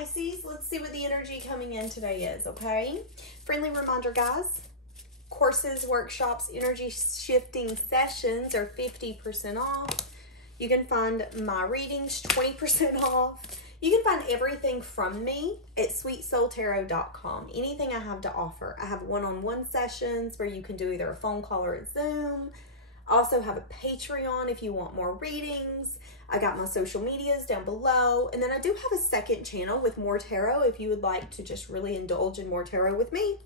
Pisces. Let's see what the energy coming in today is, okay? Friendly reminder, guys. Courses, workshops, energy shifting sessions are 50% off. You can find my readings 20% off. You can find everything from me at SweetSoulTarot.com. Anything I have to offer. I have one-on-one sessions where you can do either a phone call or a Zoom. I also have a Patreon if you want more readings. I got my social medias down below. And then I do have a second channel with more tarot if you would like to just really indulge in more tarot with me.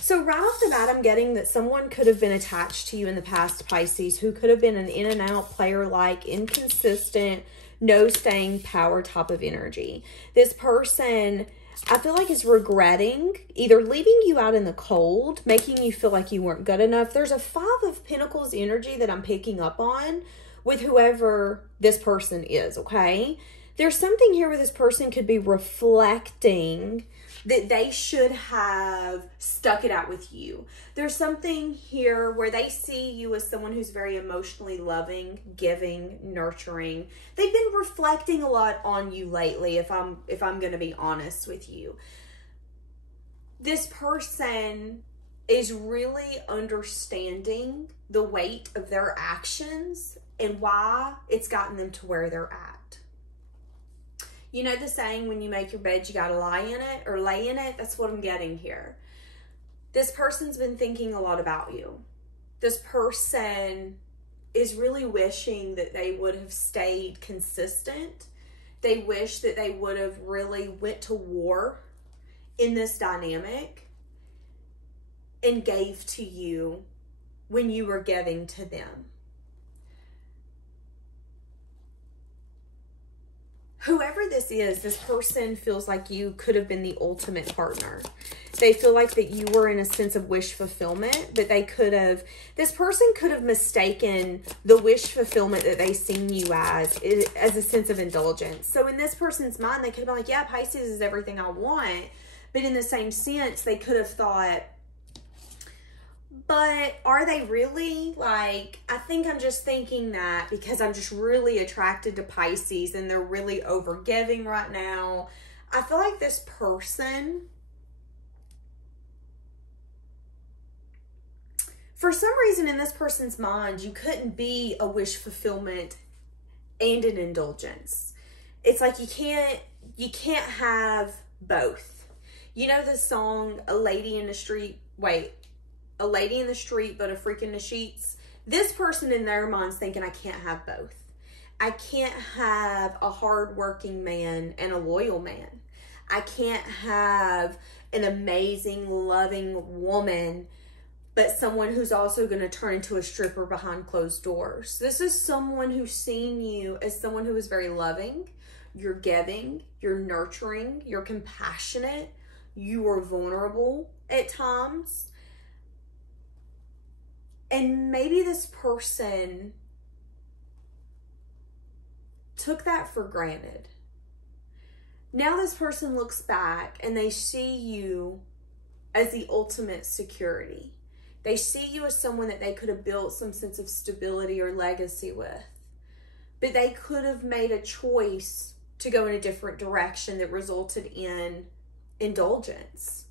So right off the bat, I'm getting that someone could have been attached to you in the past, Pisces, who could have been an in and out player-like, inconsistent, no staying power type of energy. This person, I feel like, is regretting either leaving you out in the cold, making you feel like you weren't good enough. There's a 5 of Pentacles energy that I'm picking up on with whoever this person is, okay? There's something here where this person could be reflecting that they should have stuck it out with you. There's something here where they see you as someone who's very emotionally loving, giving, nurturing. They've been reflecting a lot on you lately, if I'm going to be honest with you. This person is really understanding the weight of their actions and why it's gotten them to where they're at. You know the saying, when you make your bed, you got to lie in it or lay in it? That's what I'm getting here. This person's been thinking a lot about you. This person is really wishing that they would have stayed consistent. They wish that they would have really went to war in this dynamic and gave to you when you were giving to them. Whoever this is, this person feels like you could have been the ultimate partner. They feel like that you were in a sense of wish fulfillment, but they could have, this person could have mistaken the wish fulfillment that they seen you as a sense of indulgence. So in this person's mind, they could have been like, yeah, Pisces is everything I want. But in the same sense, they could have thought, but are they really? Like, I think I'm just thinking that because I'm just really attracted to Pisces and they're really overgiving right now. I feel like this person, for some reason in this person's mind, you couldn't be a wish fulfillment and an indulgence. It's like you can't have both. You know the song, A Lady in the Street, A Lady in the Street, but a freak in the sheets? This person in their mind's thinking, I can't have both. I can't have a hardworking man and a loyal man. I can't have an amazing, loving woman, but someone who's also going to turn into a stripper behind closed doors. This is someone who's seen you as someone who is very loving. You're giving, you're nurturing, you're compassionate, you are vulnerable at times. And maybe this person took that for granted. Now this person looks back and they see you as the ultimate security. They see you as someone that they could have built some sense of stability or legacy with. But they could have made a choice to go in a different direction that resulted in indulgence.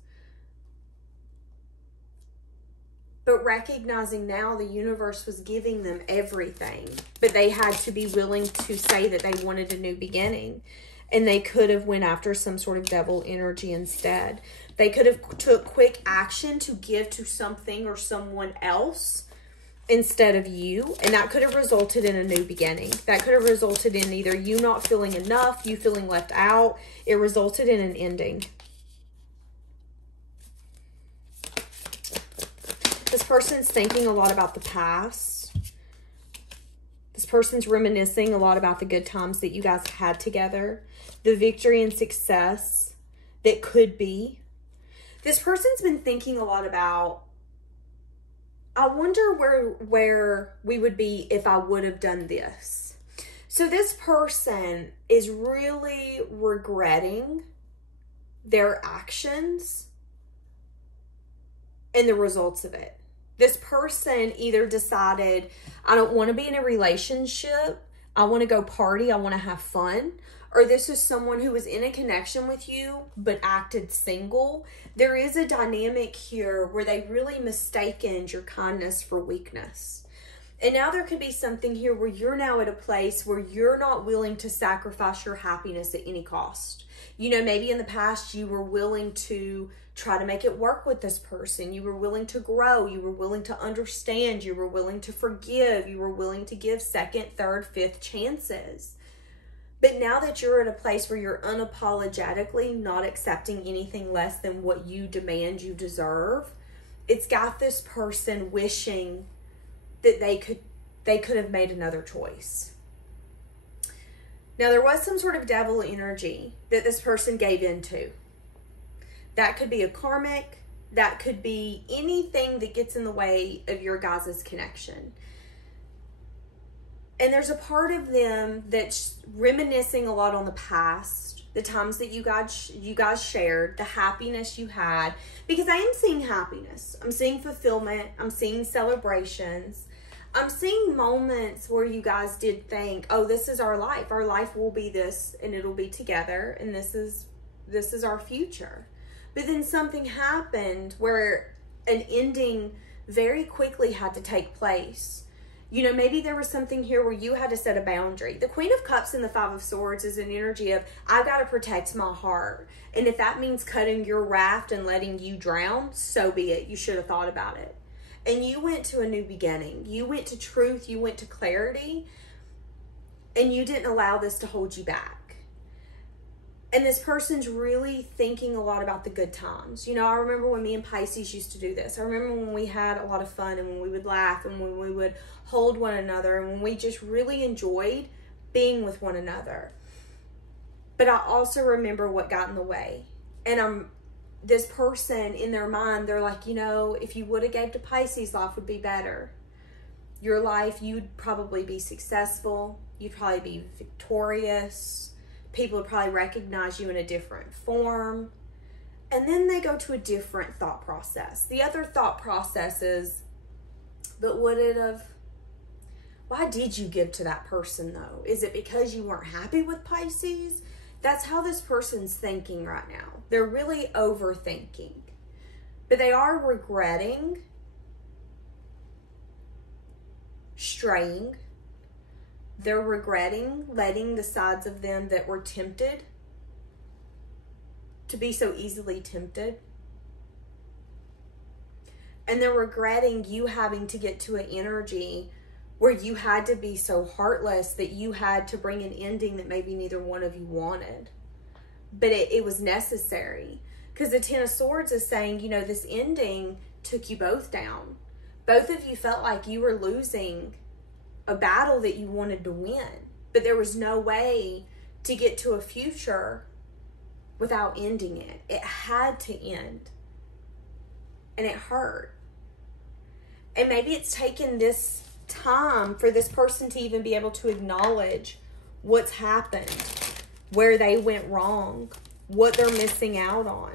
But recognizing now the universe was giving them everything, but they had to be willing to say that they wanted a new beginning. And they could have went after some sort of devil energy instead. They could have took quick action to give to something or someone else instead of you. And that could have resulted in a new beginning. That could have resulted in either you not feeling enough, you feeling left out. It resulted in an ending. This person's thinking a lot about the past. This person's reminiscing a lot about the good times that you guys had together. The victory and success that could be. This person's been thinking a lot about, I wonder where we would be if I would have done this. So this person is really regretting their actions and the results of it. This person either decided, I don't want to be in a relationship. I want to go party, I want to have fun. Or this is someone who was in a connection with you but acted single. There is a dynamic here where they really mistaken your kindness for weakness. And now there could be something here where you're now at a place where you're not willing to sacrifice your happiness at any cost. You know, maybe in the past you were willing to try to make it work with this person. You were willing to grow. You were willing to understand. You were willing to forgive. You were willing to give second, third, fifth chances. But now that you're at a place where you're unapologetically not accepting anything less than what you demand you deserve, it's got this person wishing that they could have made another choice. Now, there was some sort of devil energy that this person gave into. That could be a karmic. That could be anything that gets in the way of your guys' connection. And there's a part of them that's reminiscing a lot on the past, the times that you guys shared, the happiness you had. Because I am seeing happiness. I'm seeing fulfillment. I'm seeing celebrations. I'm seeing moments where you guys did think, oh, this is our life. Our life will be this, and it'll be together, and this is our future. But then something happened where an ending very quickly had to take place. You know, maybe there was something here where you had to set a boundary. The Queen of Cups and the Five of Swords is an energy of, I've got to protect my heart. And if that means cutting your raft and letting you drown, so be it. You should have thought about it. And you went to a new beginning. You went to truth. You went to clarity. And you didn't allow this to hold you back. And this person's really thinking a lot about the good times. You know, I remember when me and Pisces used to do this. I remember when we had a lot of fun and when we would laugh and when we would hold one another and when we just really enjoyed being with one another. But I also remember what got in the way. And this person in their mind, they're like, you know, if you would have gave to Pisces, life would be better. Your life, you'd probably be successful. You'd probably be victorious. People would probably recognize you in a different form. And then they go to a different thought process. The other thought process is, but would it have, why did you give to that person though? Is it because you weren't happy with Pisces? That's how this person's thinking right now. They're really overthinking. But they are regretting straying. They're regretting letting the sides of them that were tempted to be so easily tempted. And they're regretting you having to get to an energy where you had to be so heartless that you had to bring an ending that maybe neither one of you wanted. But it was necessary. Because the Ten of Swords is saying, you know, this ending took you both down. Both of you felt like you were losing a battle that you wanted to win, but there was no way to get to a future without ending it. It had to end, and it hurt. And maybe it's taken this time for this person to even be able to acknowledge what's happened, where they went wrong, what they're missing out on.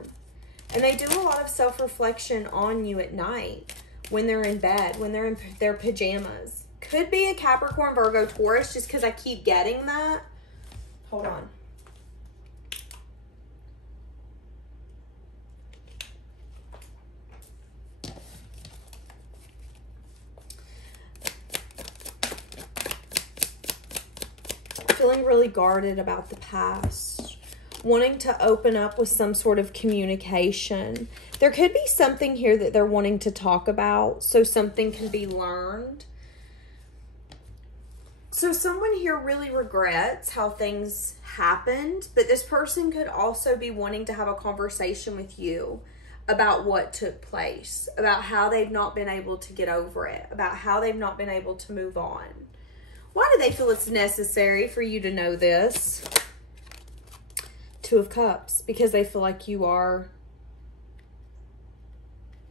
And they do a lot of self-reflection on you at night when they're in bed, when they're in their pajamas. Could be a Capricorn, Virgo, Taurus, just because I keep getting that. Hold on. Feeling really guarded about the past. Wanting to open up with some sort of communication. There could be something here that they're wanting to talk about so something can be learned. So someone here really regrets how things happened, but this person could also be wanting to have a conversation with you about what took place, about how they've not been able to get over it, about how they've not been able to move on. Why do they feel it's necessary for you to know this? Two of Cups, because they feel like you are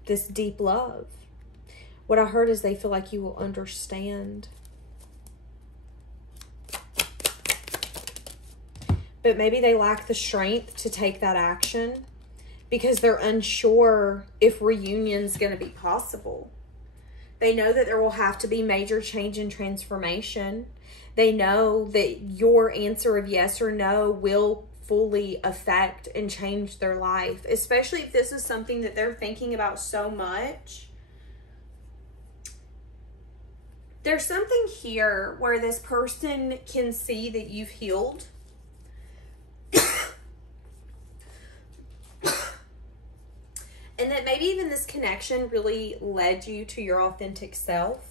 this deep love. What I heard is they feel like you will understand. But maybe they lack the strength to take that action because they're unsure if reunion's going to be possible. They know that there will have to be major change and transformation. They know that your answer of yes or no will fully affect and change their life, especially if this is something that they're thinking about so much. There's something here where this person can see that you've healed. And that maybe even this connection really led you to your authentic self.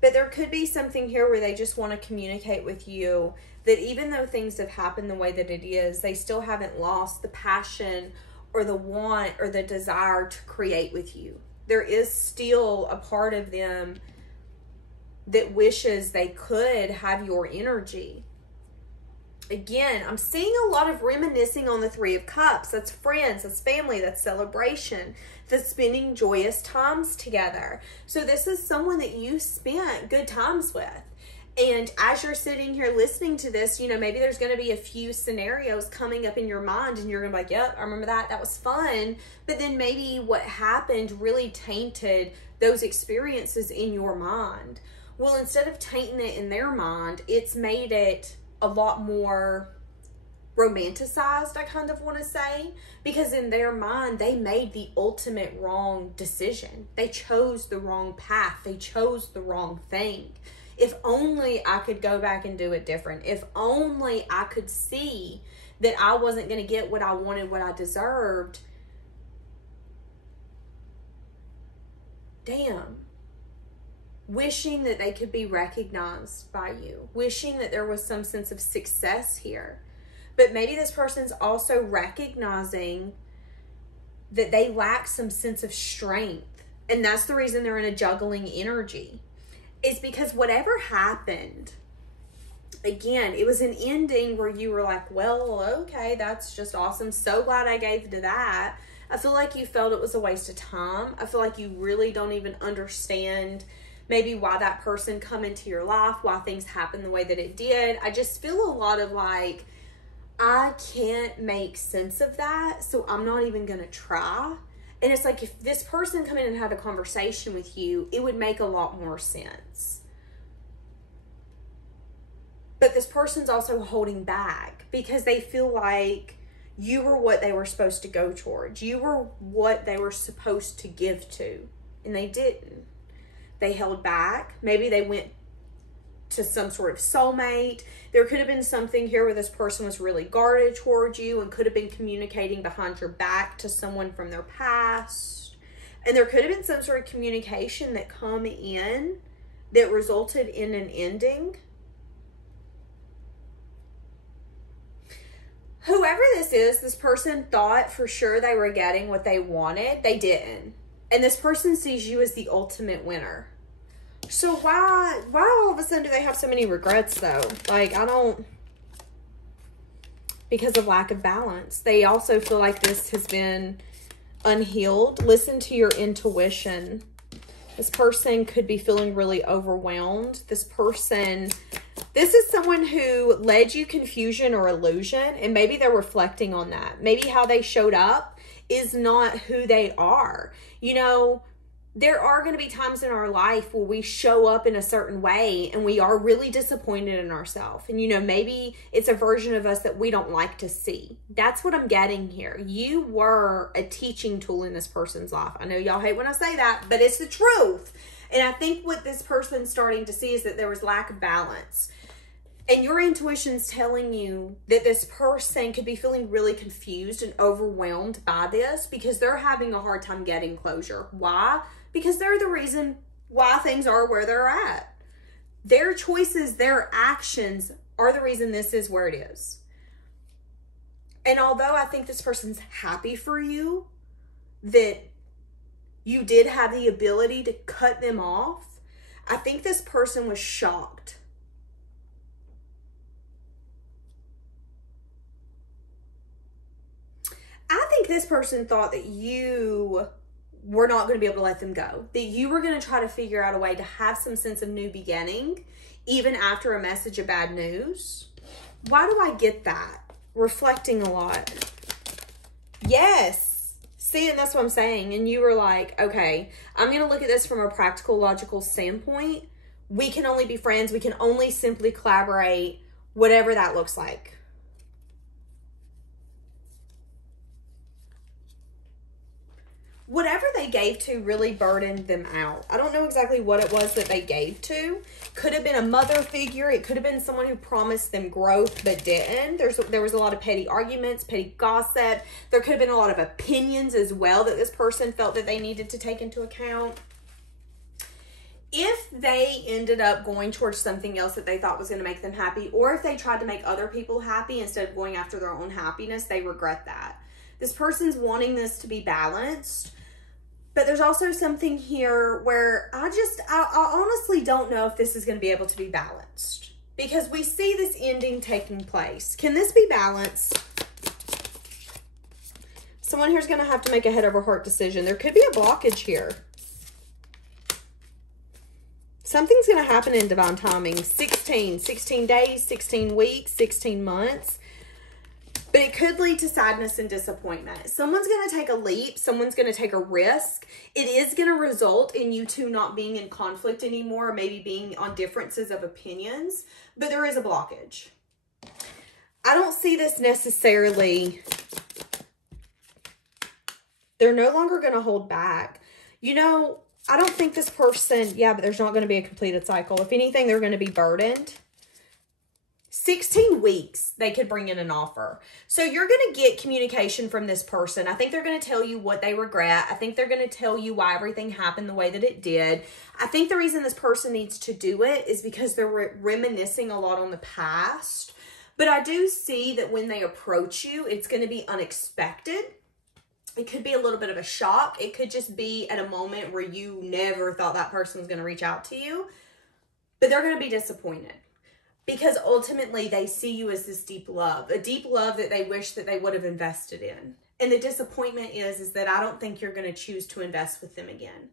But there could be something here where they just want to communicate with you that even though things have happened the way that it is, they still haven't lost the passion or the want or the desire to create with you. There is still a part of them that wishes they could have your energy. Again, I'm seeing a lot of reminiscing on the Three of Cups. That's friends, that's family, that's celebration, that's spending joyous times together. So this is someone that you spent good times with. And as you're sitting here listening to this, you know, maybe there's going to be a few scenarios coming up in your mind and you're going to be like, yep, I remember that. That was fun. But then maybe what happened really tainted those experiences in your mind. Well, instead of tainting it in their mind, it's made it a lot more romanticized, I kind of want to say, because in their mind, they made the ultimate wrong decision. They chose the wrong path. They chose the wrong thing. If only I could go back and do it different. If only I could see that I wasn't going to get what I wanted, what I deserved. Damn. Wishing that they could be recognized by you. Wishing that there was some sense of success here. But maybe this person's also recognizing that they lack some sense of strength. And that's the reason they're in a juggling energy. It's because whatever happened, again, it was an ending where you were like, well, okay, that's just awesome. So glad I gave to that. I feel like you felt it was a waste of time. I feel like you really don't even understand maybe why that person come into your life, why things happened the way that it did. I just feel a lot of like, I can't make sense of that, so I'm not even going to try. And it's like, if this person come in and had a conversation with you, it would make a lot more sense. But this person's also holding back because they feel like you were what they were supposed to go towards. You were what they were supposed to give to, and they didn't. They held back. Maybe they went to some sort of soulmate. There could have been something here where this person was really guarded towards you and could have been communicating behind your back to someone from their past. And there could have been some sort of communication that come in that resulted in an ending. Whoever this is, this person thought for sure they were getting what they wanted. They didn't. And this person sees you as the ultimate winner. So why all of a sudden do they have so many regrets though? Like, because of lack of balance. They also feel like this has been unhealed. Listen to your intuition. This person could be feeling really overwhelmed. This is someone who led you confusion or illusion, and maybe they're reflecting on that. Maybe how they showed up is not who they are. You know, there are going to be times in our life where we show up in a certain way and we are really disappointed in ourselves. And, you know, maybe it's a version of us that we don't like to see. That's what I'm getting here. You were a teaching tool in this person's life. I know y'all hate when I say that, but it's the truth. And I think what this person's starting to see is that there was lack of balance. And your intuition's telling you that this person could be feeling really confused and overwhelmed by this because they're having a hard time getting closure. Why? Because they're the reason why things are where they're at. Their choices, their actions are the reason this is where it is. And although I think this person's happy for you, that you did have the ability to cut them off, I think this person was shocked. I think this person thought that you were not going to be able to let them go. That you were going to try to figure out a way to have some sense of new beginning, even after a message of bad news. Why do I get that? Reflecting a lot. Yes. See, and that's what I'm saying. And you were like, okay, I'm going to look at this from a practical, logical standpoint. We can only be friends. We can only simply collaborate, whatever that looks like. Whatever they gave to really burdened them out. I don't know exactly what it was that they gave to. Could have been a mother figure. It could have been someone who promised them growth but didn't. There was a lot of petty arguments, petty gossip. There could have been a lot of opinions as well that this person felt that they needed to take into account. If they ended up going towards something else that they thought was going to make them happy, or if they tried to make other people happy instead of going after their own happiness, they regret that. This person's wanting this to be balanced. But there's also something here where I honestly don't know if this is going to be able to be balanced. Because we see this ending taking place. Can this be balanced? Someone here's going to have to make a head over heart decision. There could be a blockage here. Something's going to happen in divine timing. 16 days, 16 weeks, 16 months. But it could lead to sadness and disappointment. Someone's going to take a leap. Someone's going to take a risk. It is going to result in you two not being in conflict anymore, or maybe being on differences of opinions. But there is a blockage. I don't see this necessarily. They're no longer going to hold back. You know, I don't think this person, yeah, but there's not going to be a completed cycle. If anything, they're going to be burdened. 16 weeks, they could bring in an offer. So you're going to get communication from this person. I think they're going to tell you what they regret. I think they're going to tell you why everything happened the way that it did. I think the reason this person needs to do it is because they're reminiscing a lot on the past. But I do see that when they approach you, it's going to be unexpected. It could be a little bit of a shock. It could just be at a moment where you never thought that person was going to reach out to you. But they're going to be disappointed. Because ultimately they see you as this deep love. A deep love that they wish that they would have invested in. And the disappointment is that I don't think you're going to choose to invest with them again.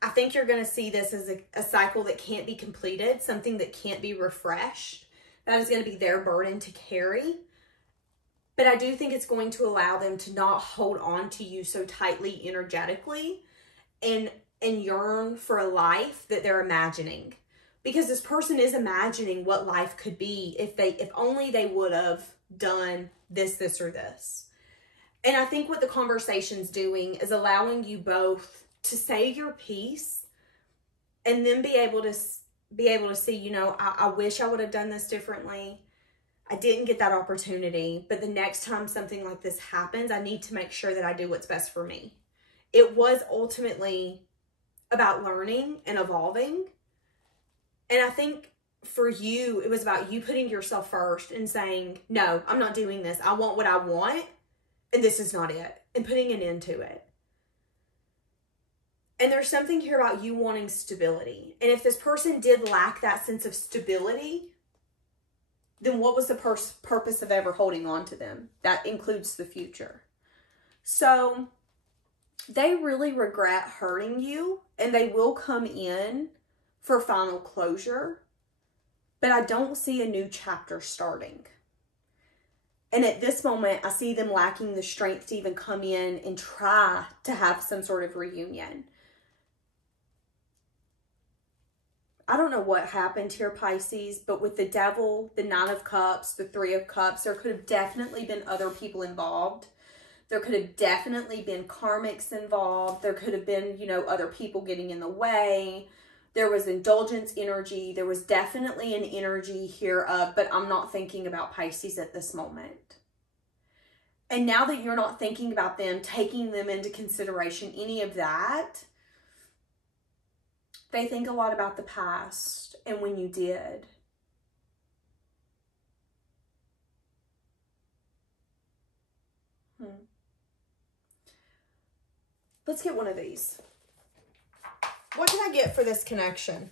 I think you're going to see this as a cycle that can't be completed. Something that can't be refreshed. That is going to be their burden to carry. But I do think it's going to allow them to not hold on to you so tightly energetically. And yearn for a life that they're imagining. Because this person is imagining what life could be if only they would have done this, or this. And I think what the conversation's doing is allowing you both to say your piece and then be able to see, you know, I wish I would have done this differently. I didn't get that opportunity, but the next time something like this happens, I need to make sure that I do what's best for me. It was ultimately about learning and evolving. And I think for you, it was about you putting yourself first and saying, no, I'm not doing this. I want what I want, and this is not it. And putting an end to it. And there's something here about you wanting stability. And if this person did lack that sense of stability, then what was the purpose of ever holding on to them? That includes the future. So they really regret hurting you, and they will come in for final closure, but I don't see a new chapter starting. And at this moment, I see them lacking the strength to even come in and try to have some sort of reunion. I don't know what happened here, Pisces, but with the Devil, the Nine of Cups, the Three of Cups, there could have definitely been other people involved. There could have definitely been karmics involved. There could have been, you know, other people getting in the way. There was indulgence energy. There was definitely an energy here of, but I'm not thinking about Pisces at this moment. And now that you're not thinking about them, taking them into consideration, any of that, they think a lot about the past and when you did. Let's get one of these. What can I get for this connection?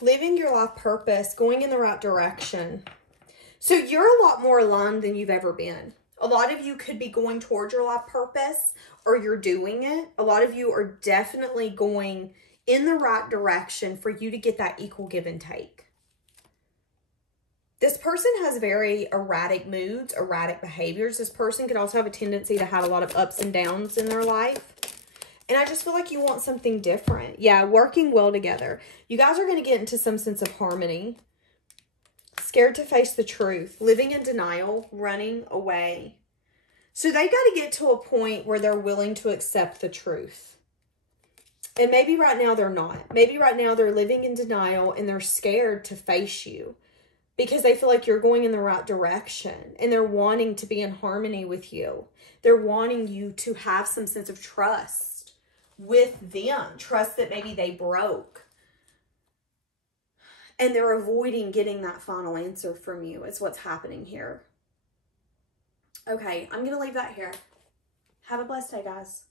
Living your life purpose, going in the right direction. So you're a lot more aligned than you've ever been. A lot of you could be going towards your life purpose, or you're doing it. A lot of you are definitely going in the right direction for you to get that equal give and take. This person has very erratic moods, erratic behaviors. This person could also have a tendency to have a lot of ups and downs in their life. And I just feel like you want something different. Yeah, working well together. You guys are going to get into some sense of harmony. Scared to face the truth. Living in denial. Running away. So they got to get to a point where they're willing to accept the truth. And maybe right now they're not. Maybe right now they're living in denial and they're scared to face you. Because they feel like you're going in the right direction. And they're wanting to be in harmony with you. They're wanting you to have some sense of trust with them. Trust that maybe they broke. And they're avoiding getting that final answer from you. It's what's happening here. Okay, I'm going to leave that here. Have a blessed day, guys.